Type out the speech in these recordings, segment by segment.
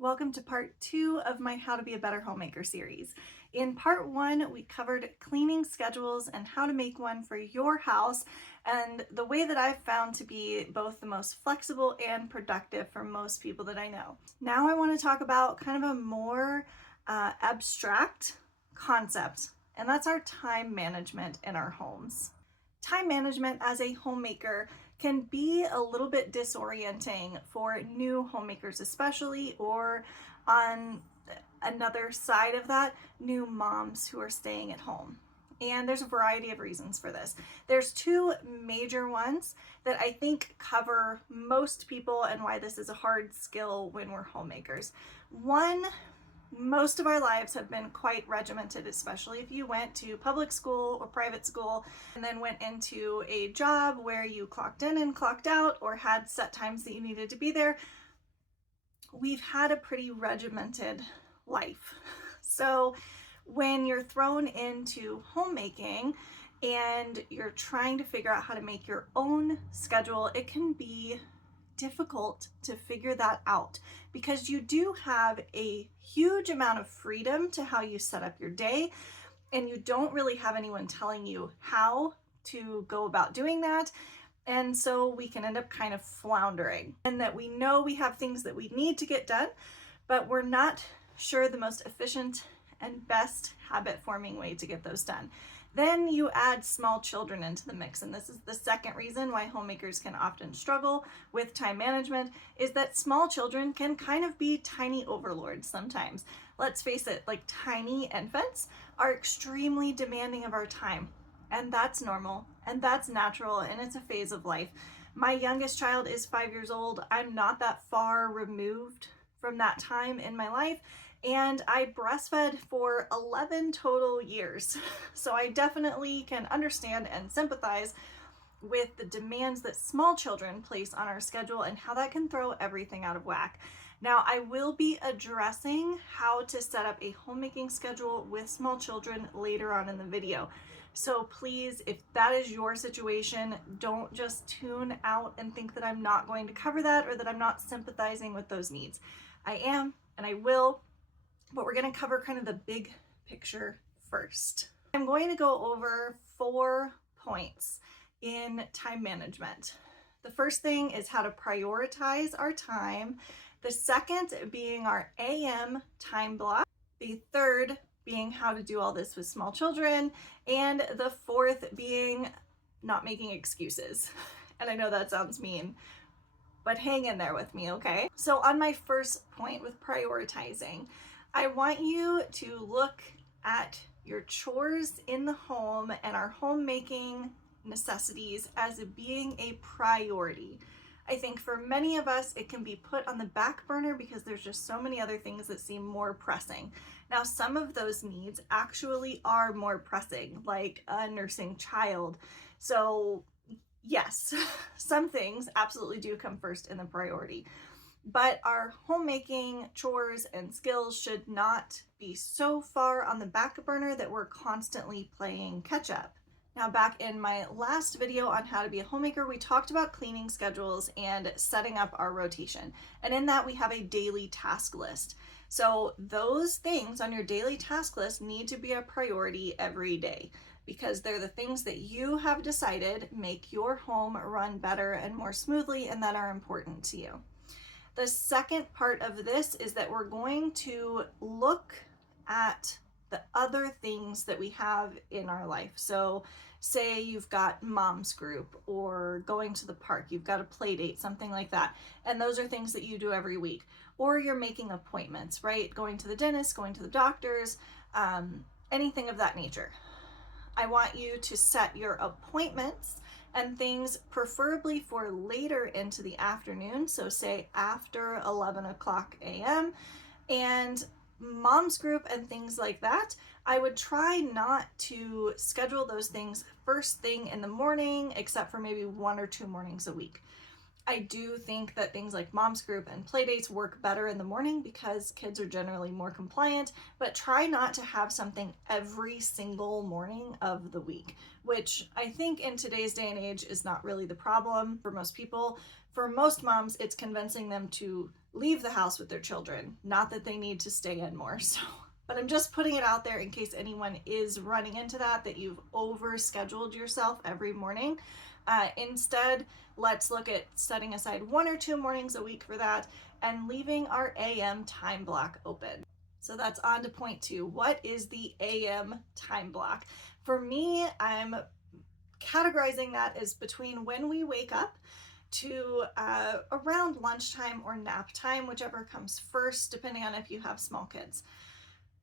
Welcome to part 2 of my How to Be a Better Homemaker series. In part 1, we covered cleaning schedules and how to make one for your house, and the way that I've found to be both the most flexible and productive for most people that I know. Now I want to talk about kind of a more abstract concept, and that's our time management in our homes. Time management as a homemaker can be a little bit disorienting for new homemakers especially, or on another side of that, new moms who are staying at home. And there's a variety of reasons for this. There's two major ones that I think cover most people and why this is a hard skill when we're homemakers. One, most of our lives have been quite regimented, especially if you went to public school or private school and then went into a job where you clocked in and clocked out or had set times that you needed to be there. We've had a pretty regimented life. So when you're thrown into homemaking and you're trying to figure out how to make your own schedule, it can be difficult to figure that out because you do have a huge amount of freedom to how you set up your day, and you don't really have anyone telling you how to go about doing that. And so we can end up kind of floundering, and that we know we have things that we need to get done, but we're not sure the most efficient and best habit forming way to get those done. Then you add small children into the mix, and this is the second reason why homemakers can often struggle with time management, is that small children can kind of be tiny overlords sometimes. Let's face it, like tiny infants are extremely demanding of our time, and that's normal, and that's natural, and it's a phase of life. My youngest child is 5 years old. I'm not that far removed from that time in my life, and I breastfed for 11 total years. So I definitely can understand and sympathize with the demands that small children place on our schedule and how that can throw everything out of whack. Now, I will be addressing how to set up a homemaking schedule with small children later on in the video. So please, if that is your situation, don't just tune out and think that I'm not going to cover that or that I'm not sympathizing with those needs. I am, and I will. But we're going to cover kind of the big picture first. I'm going to go over 4 points in time management. The first thing is how to prioritize our time. The second being our AM time block. The third being how to do all this with small children. And the fourth being not making excuses. And I know that sounds mean, but hang in there with me, okay? So on my first point with prioritizing, I want you to look at your chores in the home and our homemaking necessities as being a priority. I think for many of us, it can be put on the back burner because there's just so many other things that seem more pressing. Now, some of those needs actually are more pressing, like a nursing child. So yes, some things absolutely do come first in the priority. But our homemaking chores and skills should not be so far on the back burner that we're constantly playing catch up. Now, back in my last video on how to be a homemaker, we talked about cleaning schedules and setting up our rotation. And in that, we have a daily task list. So those things on your daily task list need to be a priority every day, because they're the things that you have decided make your home run better and more smoothly and that are important to you. The second part of this is that we're going to look at the other things that we have in our life. So say you've got mom's group or going to the park, you've got a play date, something like that. And those are things that you do every week. Or you're making appointments, right? Going to the dentist, going to the doctors, anything of that nature. I want you to set your appointments and things preferably for later into the afternoon. So say after 11 o'clock a.m. and mom's group and things like that. I would try not to schedule those things first thing in the morning, except for maybe 1 or 2 mornings a week. I do think that things like mom's group and play dates work better in the morning because kids are generally more compliant, but try not to have something every single morning of the week, which I think in today's day and age is not really the problem for most people. For most moms, it's convincing them to leave the house with their children. Not that they need to stay in more. So, but I'm just putting it out there in case anyone is running into that you've overscheduled yourself every morning. Instead, let's look at setting aside 1 or 2 mornings a week for that and leaving our AM time block open. So that's on to point 2. What is the AM time block? For me, I'm categorizing that as between when we wake up to around lunchtime or nap time, whichever comes first, depending on if you have small kids.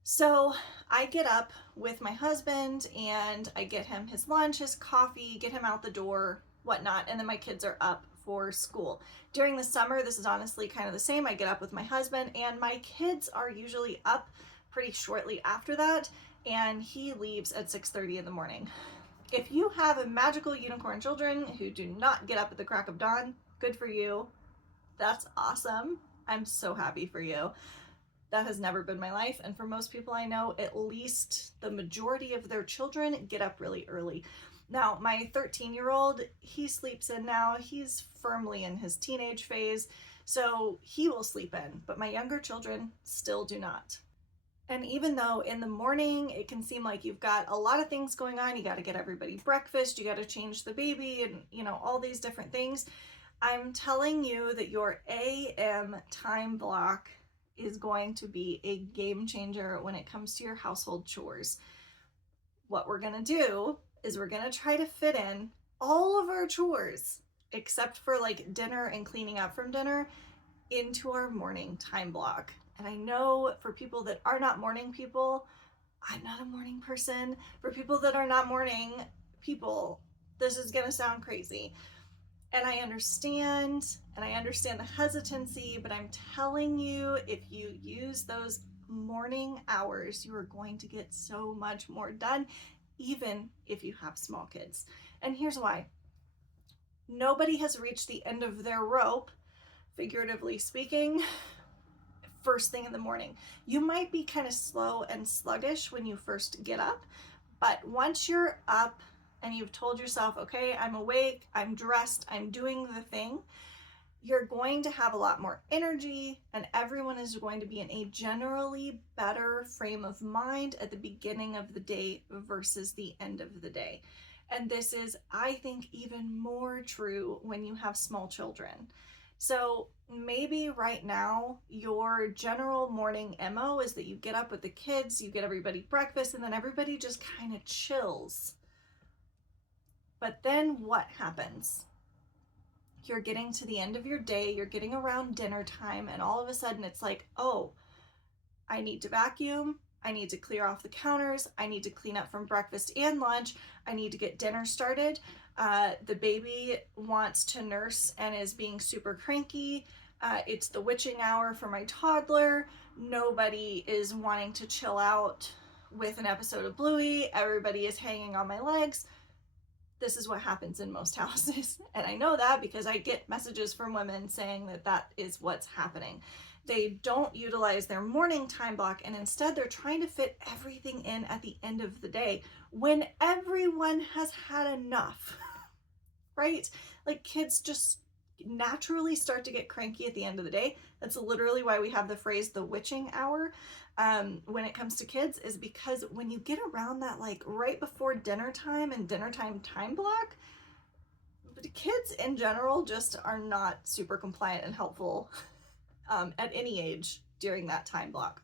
So I get up with my husband and I get him his lunch, his coffee, get him out the door, whatnot, and then my kids are up for school. During the summer, this is honestly kind of the same. I get up with my husband and my kids are usually up pretty shortly after that, and he leaves at 6:30 in the morning. If you have magical unicorn children who do not get up at the crack of dawn, good for you. That's awesome. I'm so happy for you. That has never been my life. And for most people I know, at least the majority of their children get up really early. Now, my 13-year-old, he sleeps in now. He's firmly in his teenage phase, so he will sleep in, but my younger children still do not. And even though in the morning it can seem like you've got a lot of things going on, you got to get everybody breakfast, you got to change the baby, and all these different things, I'm telling you that your AM time block is going to be a game changer when it comes to your household chores. What we're going to do is we're going to try to fit in all of our chores, except for like dinner and cleaning up from dinner, into our morning time block. And I know for people that are not morning people, I'm not a morning person. For people that are not morning people, this is going to sound crazy. And I understand the hesitancy, but I'm telling you, if you use those morning hours, you are going to get so much more done, even if you have small kids. And here's why. Nobody has reached the end of their rope, figuratively speaking, first thing in the morning. You might be kind of slow and sluggish when you first get up, but once you're up and you've told yourself, okay, I'm awake, I'm dressed, I'm doing the thing, you're going to have a lot more energy, and everyone is going to be in a generally better frame of mind at the beginning of the day versus the end of the day. And this is, I think, even more true when you have small children. So maybe right now your general morning MO is that you get up with the kids, you get everybody breakfast, and then everybody just kind of chills. But then what happens? You're getting to the end of your day, you're getting around dinner time, and all of a sudden it's like, oh, I need to vacuum, I need to clear off the counters, I need to clean up from breakfast and lunch, I need to get dinner started. The baby wants to nurse and is being super cranky. It's the witching hour for my toddler. Nobody is wanting to chill out with an episode of Bluey. Everybody is hanging on my legs. This is what happens in most houses. And I know that because I get messages from women saying that that is what's happening. They don't utilize their morning time block, and instead they're trying to fit everything in at the end of the day when everyone has had enough, right? Like, kids just naturally start to get cranky at the end of the day. That's literally why we have the phrase the witching hour when it comes to kids, is because when you get around that, like right before dinner time and dinner time block, the kids in general just are not super compliant and helpful at any age during that time block.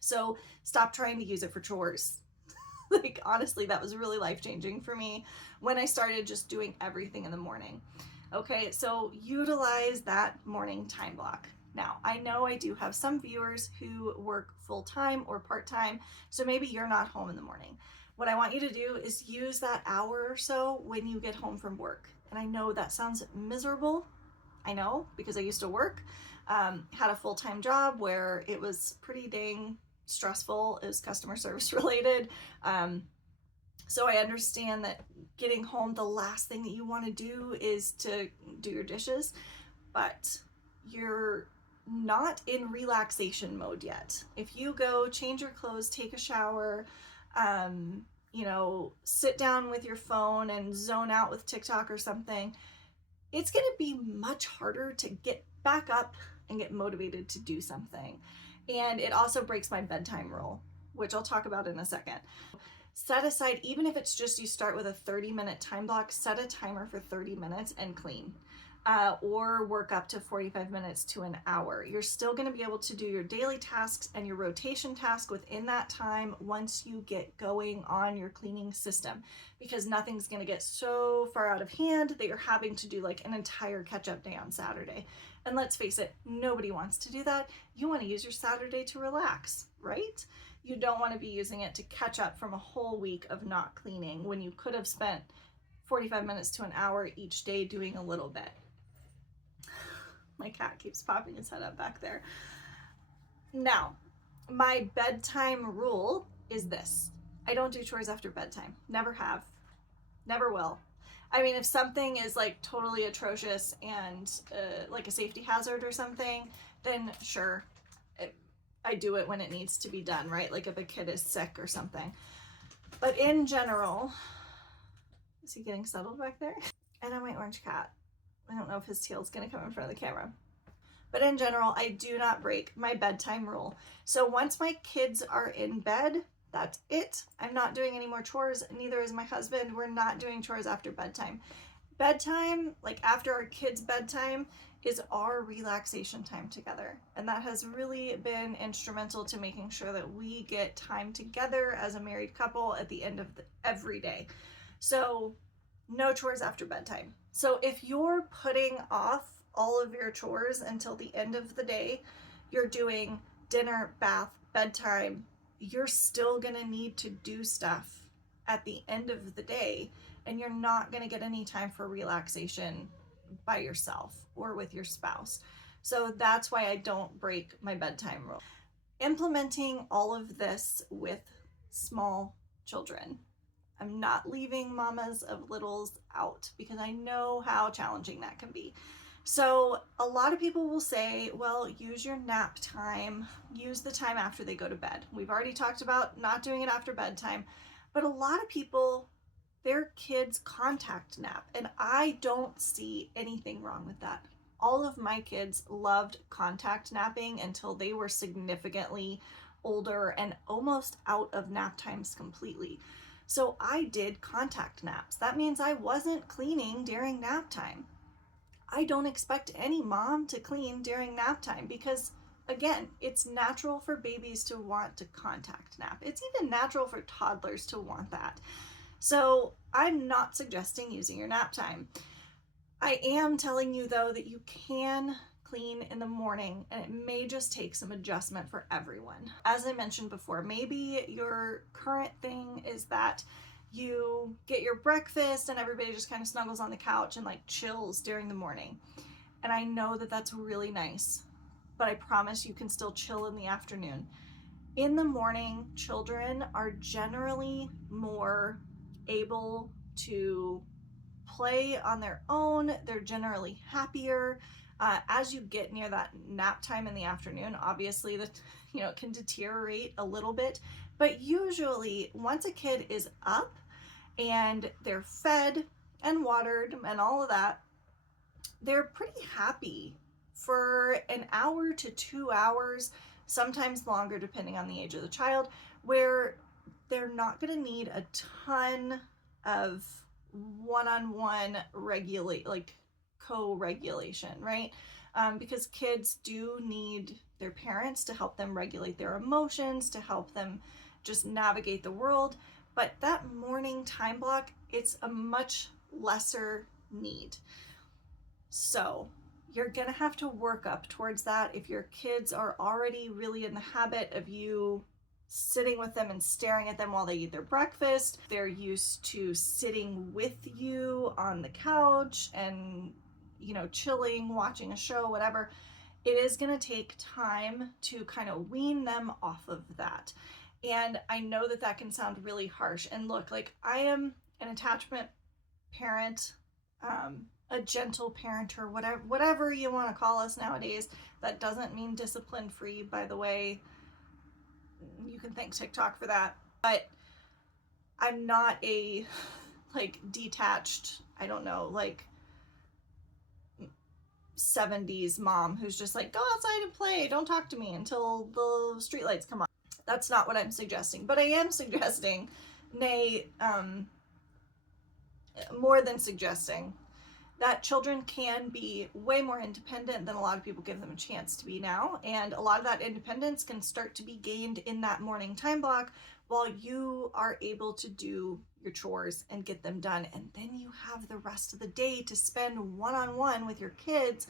So stop trying to use it for chores. Like, honestly, that was really life-changing for me when I started just doing everything in the morning. Okay, so utilize that morning time block. Now, I know I do have some viewers who work full-time or part-time, so maybe you're not home in the morning. What I want you to do is use that hour or so when you get home from work. And I know that sounds miserable. I know, because I used to work, had a full-time job where it was pretty dang stressful. It was customer service related. So I understand that getting home, the last thing that you want to do is to do your dishes, but you're not in relaxation mode yet. If you go change your clothes, take a shower, sit down with your phone and zone out with TikTok or something, it's going to be much harder to get back up and get motivated to do something. And it also breaks my bedtime rule, which I'll talk about in a second. Set aside, even if it's just you start with a 30-minute time block, set a timer for 30 minutes and clean. Or work up to 45 minutes to an hour. You're still going to be able to do your daily tasks and your rotation task within that time once you get going on your cleaning system, because nothing's going to get so far out of hand that you're having to do like an entire catch-up day on Saturday. And let's face it, nobody wants to do that. You want to use your Saturday to relax, right? You don't want to be using it to catch up from a whole week of not cleaning when you could have spent 45 minutes to an hour each day doing a little bit. My cat keeps popping his head up back there. Now, my bedtime rule is this. I don't do chores after bedtime. Never have. Never will. I mean, if something is like totally atrocious and like a safety hazard or something, then sure, I do it when it needs to be done, right? Like if a kid is sick or something. But in general, is he getting settled back there? And I'm my orange cat. I don't know if his tail's gonna come in front of the camera. But in general, I do not break my bedtime rule. So once my kids are in bed, that's it. I'm not doing any more chores. Neither is my husband. We're not doing chores after bedtime. Bedtime, like after our kids' bedtime, is our relaxation time together. And that has really been instrumental to making sure that we get time together as a married couple at the end of every day. So no chores after bedtime. So if you're putting off all of your chores until the end of the day, you're doing dinner, bath, bedtime, you're still gonna need to do stuff at the end of the day, and you're not gonna get any time for relaxation by yourself or with your spouse. So that's why I don't break my bedtime rule. Implementing all of this with small children. I'm not leaving mamas of littles out because I know how challenging that can be. So a lot of people will say, well, use your nap time, use the time after they go to bed. We've already talked about not doing it after bedtime, but a lot of people, their kids contact nap, and I don't see anything wrong with that. All of my kids loved contact napping until they were significantly older and almost out of nap times completely. So I did contact naps. That means I wasn't cleaning during nap time. I don't expect any mom to clean during nap time because, again, it's natural for babies to want to contact nap. It's even natural for toddlers to want that. So I'm not suggesting using your nap time. I am telling you, though, that you can clean in the morning, and it may just take some adjustment for everyone. As I mentioned before, maybe your current thing is that you get your breakfast and everybody just kind of snuggles on the couch and like chills during the morning. And I know that that's really nice, but I promise you can still chill in the afternoon. In the morning, children are generally more able to play on their own. They're generally happier. As you get near that nap time in the afternoon, obviously it can deteriorate a little bit, but usually once a kid is up and they're fed and watered and all of that, they're pretty happy for an hour to 2 hours, sometimes longer depending on the age of the child, where they're not going to need a ton of one-on-one co-regulation, right? Because kids do need their parents to help them regulate their emotions, to help them just navigate the world. But that morning time block, it's a much lesser need. So you're gonna have to work up towards that. If your kids are already really in the habit of you sitting with them and staring at them while they eat their breakfast, they're used to sitting with you on the couch and chilling, watching a show, whatever, it is going to take time to kind of wean them off of that. And I know that that can sound really harsh. And look, like, I am an attachment parent, a gentle parent, or whatever you want to call us nowadays. That doesn't mean discipline free, by the way. You can thank TikTok for that. But I'm not a detached, I don't know, 70s mom who's just like, go outside and play, don't talk to me until the streetlights come on. That's not what I'm suggesting, but I am suggesting, nay, more than suggesting, that children can be way more independent than a lot of people give them a chance to be now. And a lot of that independence can start to be gained in that morning time block while you are able to do your chores and get them done. And then you have the rest of the day to spend one-on-one with your kids,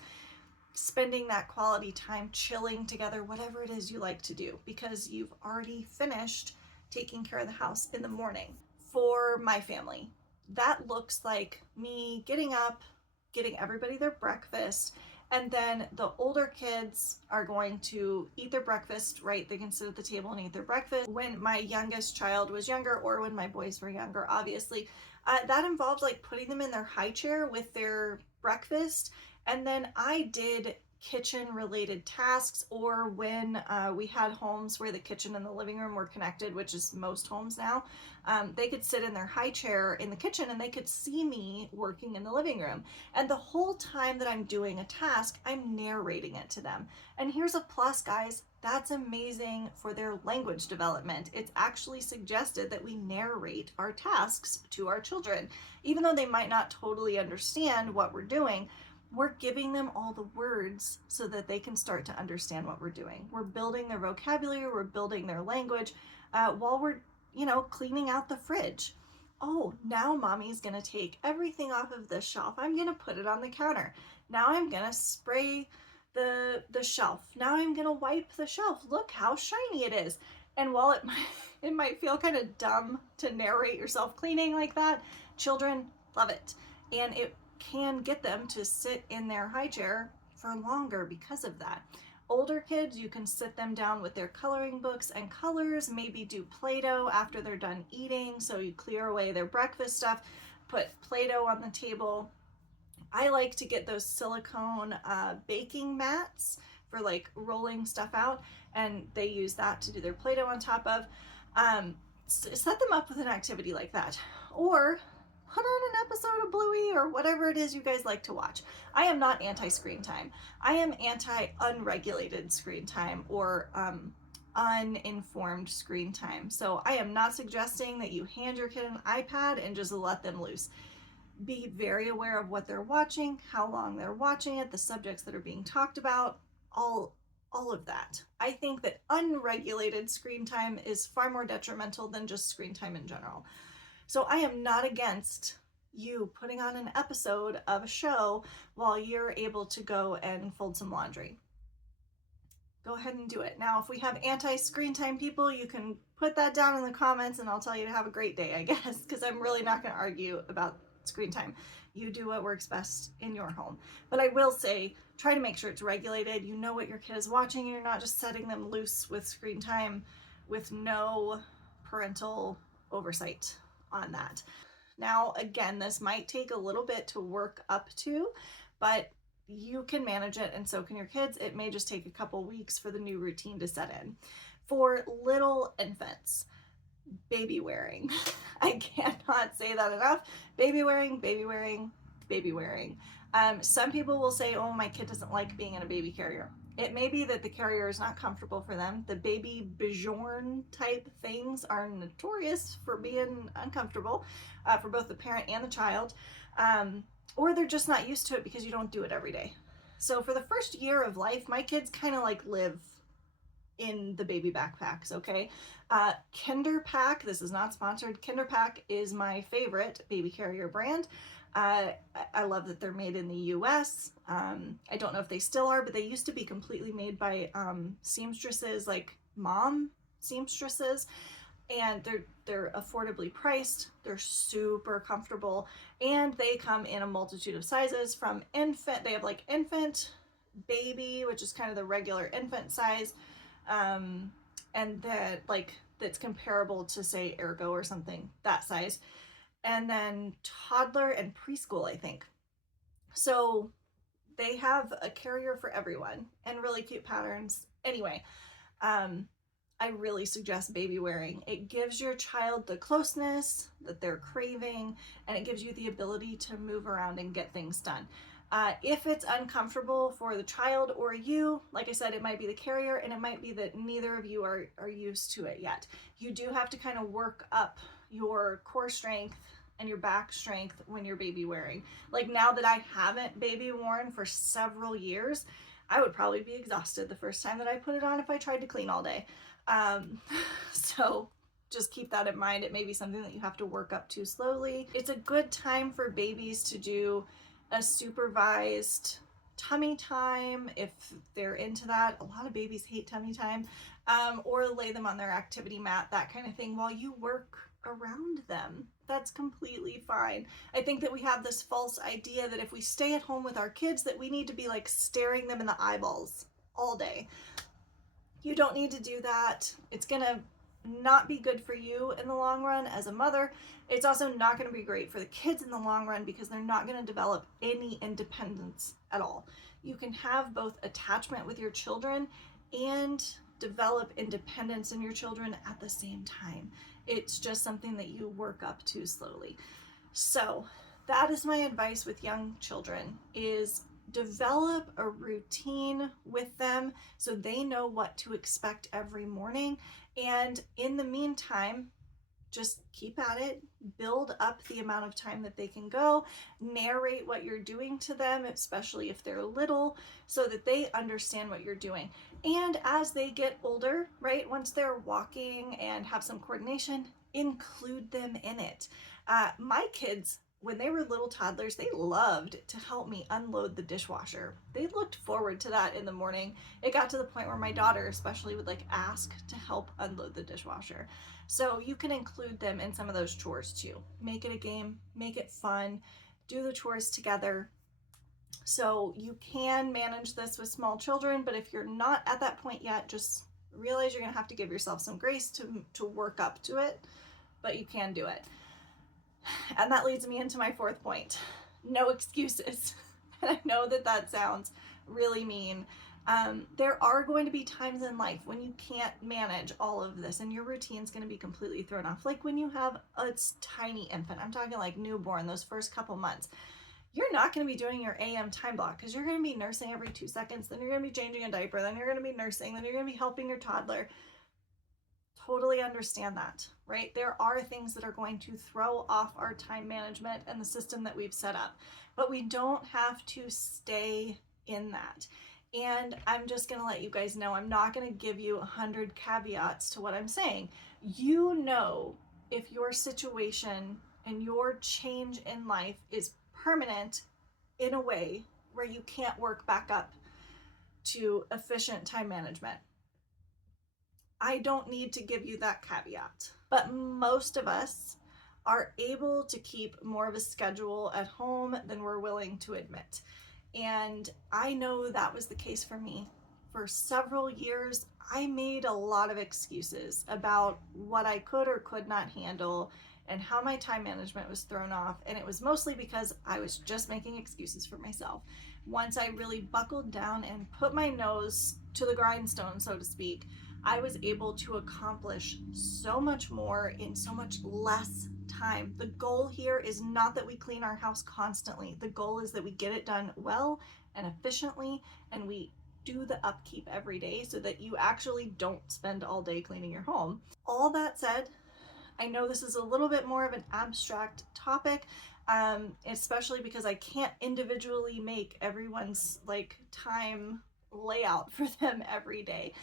spending that quality time chilling together, whatever it is you like to do, because you've already finished taking care of the house in the morning. For my family, that looks like me getting up, getting everybody their breakfast, and then the older kids are going to eat their breakfast, right? They can sit at the table and eat their breakfast. When my youngest child was younger, or when my boys were younger, obviously, that involved like putting them in their high chair with their breakfast. And then I did kitchen related tasks, or when we had homes where the kitchen and the living room were connected, which is most homes now, they could sit in their high chair in the kitchen and they could see me working in the living room. And the whole time that I'm doing a task, I'm narrating it to them. And here's a plus, guys. That's amazing for their language development. It's actually suggested that we narrate our tasks to our children. Even though they might not totally understand what we're doing, we're giving them all the words so that they can start to understand what we're doing. We're building their vocabulary, we're building their language while we're, cleaning out the fridge. Oh, now mommy's gonna take everything off of this shelf. I'm gonna put it on the counter. Now I'm gonna spray the shelf. Now I'm gonna wipe the shelf. Look how shiny it is. And while it might feel kind of dumb to narrate yourself cleaning like that, children love it. And it can get them to sit in their high chair for longer because of that. Older kids, you can sit them down with their coloring books and colors, maybe do Play-Doh after they're done eating, so you clear away their breakfast stuff, put Play-Doh on the table. I like to get those silicone baking mats for like rolling stuff out, and they use that to do their Play-Doh on top of. Set them up with an activity like that, or put on an episode of Bluey or whatever it is you guys like to watch. I am not anti-screen time. I am anti-unregulated screen time, or uninformed screen time. So I am not suggesting that you hand your kid an iPad and just let them loose. Be very aware of what they're watching, how long they're watching it, the subjects that are being talked about, all of that. I think that unregulated screen time is far more detrimental than just screen time in general. So I am not against you putting on an episode of a show while you're able to go and fold some laundry. Go ahead and do it. Now, if we have anti-screen time people, you can put that down in the comments and I'll tell you to have a great day, I guess, because I'm really not going to argue about screen time. You do what works best in your home. But I will say, try to make sure it's regulated. You know what your kid is watching, and you're not just setting them loose with screen time with no parental oversight on that. Now, again, this might take a little bit to work up to, but you can manage it, and so can your kids. It may just take a couple weeks for the new routine to set in. For little infants, baby wearing. I cannot say that enough. Baby wearing, baby wearing, baby wearing. Some people will say, oh, my kid doesn't like being in a baby carrier. It may be that the carrier is not comfortable for them. The baby Bjorn type things are notorious for being uncomfortable for both the parent and the child. Or they're just not used to it because you don't do it every day. So for the first year of life, my kids kind of like live in the baby backpacks, okay? Kinderpack, this is not sponsored. Kinderpack is my favorite baby carrier brand. I love that they're made in the US. I don't know if they still are, but they used to be completely made by seamstresses, like mom seamstresses, and they're affordably priced. They're super comfortable, and they come in a multitude of sizes from infant. They have like infant, baby, which is kind of the regular infant size, and then like that's comparable to say Ergo or something that size, and then toddler and preschool, I think. So they have a carrier for everyone and really cute patterns. Anyway, I really suggest baby wearing. It gives your child the closeness that they're craving, and it gives you the ability to move around and get things done. If it's uncomfortable for the child or you, like I said, it might be the carrier, and it might be that neither of you are used to it yet. You do have to kind of work up your core strength and your back strength when you're baby wearing. Like now that I haven't baby worn for several years, I would probably be exhausted the first time that I put it on if I tried to clean all day. So just keep that in mind. It may be something that you have to work up to slowly. It's a good time for babies to do a supervised tummy time if they're into that. A lot of babies hate tummy time, or lay them on their activity mat, that kind of thing, while you work around them. That's completely fine. I think that we have this false idea that if we stay at home with our kids that we need to be like staring them in the eyeballs all day. You don't need to do that. It's gonna not be good for you in the long run as a mother. It's also not going to be great for the kids in the long run because they're not going to develop any independence at all. You can have both attachment with your children and develop independence in your children at the same time. It's just something that you work up to slowly. So that is my advice with young children, is develop a routine with them so they know what to expect every morning. And in the meantime, just keep at it, build up the amount of time that they can go, narrate what you're doing to them, especially if they're little, so that they understand what you're doing. And as they get older, right, once they're walking and have some coordination, include them in it. My kids, when they were little toddlers, they loved to help me unload the dishwasher. They looked forward to that in the morning. It got to the point where my daughter especially would like ask to help unload the dishwasher. So you can include them in some of those chores too. Make it a game, make it fun, do the chores together. So you can manage this with small children, but if you're not at that point yet, just realize you're gonna have to give yourself some grace to work up to it, but you can do it. And that leads me into my fourth point: no excuses. And I know that that sounds really mean. There are going to be times in life when you can't manage all of this and your routine's going to be completely thrown off. Like when you have a tiny infant, I'm talking like newborn, those first couple months, you're not going to be doing your AM time block because you're going to be nursing every 2 seconds, then you're going to be changing a diaper, then you're going to be nursing, then you're going to be helping your toddler. Totally understand that, right? There are things that are going to throw off our time management and the system that we've set up, but we don't have to stay in that. And I'm just going to let you guys know, I'm not going to give you 100 caveats to what I'm saying. You know, if your situation and your change in life is permanent in a way where you can't work back up to efficient time management. I don't need to give you that caveat, but most of us are able to keep more of a schedule at home than we're willing to admit. And I know that was the case for me. For several years, I made a lot of excuses about what I could or could not handle and how my time management was thrown off. And it was mostly because I was just making excuses for myself. Once I really buckled down and put my nose to the grindstone, so to speak, I was able to accomplish so much more in so much less time. The goal here is not that we clean our house constantly. The goal is that we get it done well and efficiently, and we do the upkeep every day so that you actually don't spend all day cleaning your home. All that said, I know this is a little bit more of an abstract topic, especially because I can't individually make everyone's like time layout for them every day.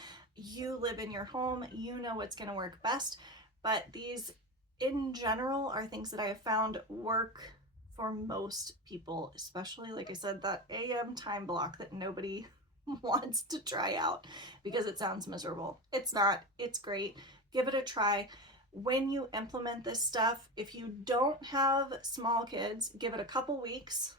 You live in your home, you know what's going to work best, but these in general are things that I have found work for most people, especially, like I said, that AM time block that nobody wants to try out because it sounds miserable. It's not, it's great. Give it a try. When you implement this stuff, if you don't have small kids, give it a couple weeks.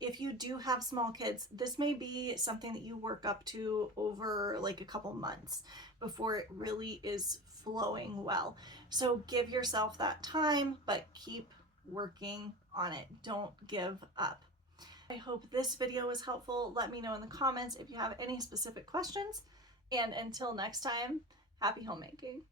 If you do have small kids, this may be something that you work up to over like a couple months before it really is flowing well. So give yourself that time, but keep working on it. Don't give up. I hope this video was helpful. Let me know in the comments if you have any specific questions. And until next time, happy homemaking.